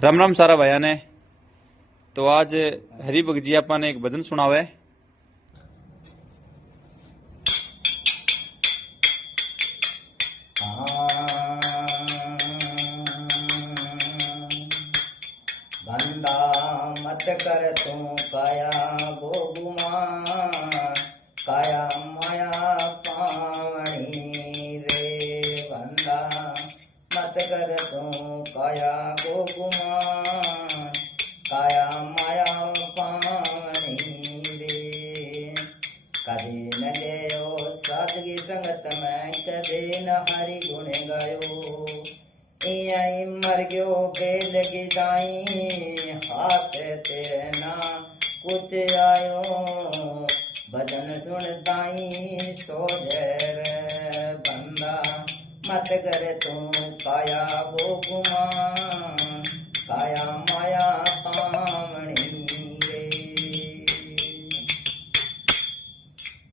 राम राम सारा भाया ने। तो आज हरि भगत जी अपन एक भजन सुनावे। बंदा मत कर तू काया गोगुमा, काया माया पावनी रे। बंदा मत कर तू काया गोगुमा, काया माया पावनी रे। कदे न गयो साधगी संगत में, कदे न हरि गुण गायो। आई मर गयो बेल की दाई, हाथ तेरे ना कुछ आयो। भजन सुन दाई सो जर, बंदा मत कर तू काया गोगुमा।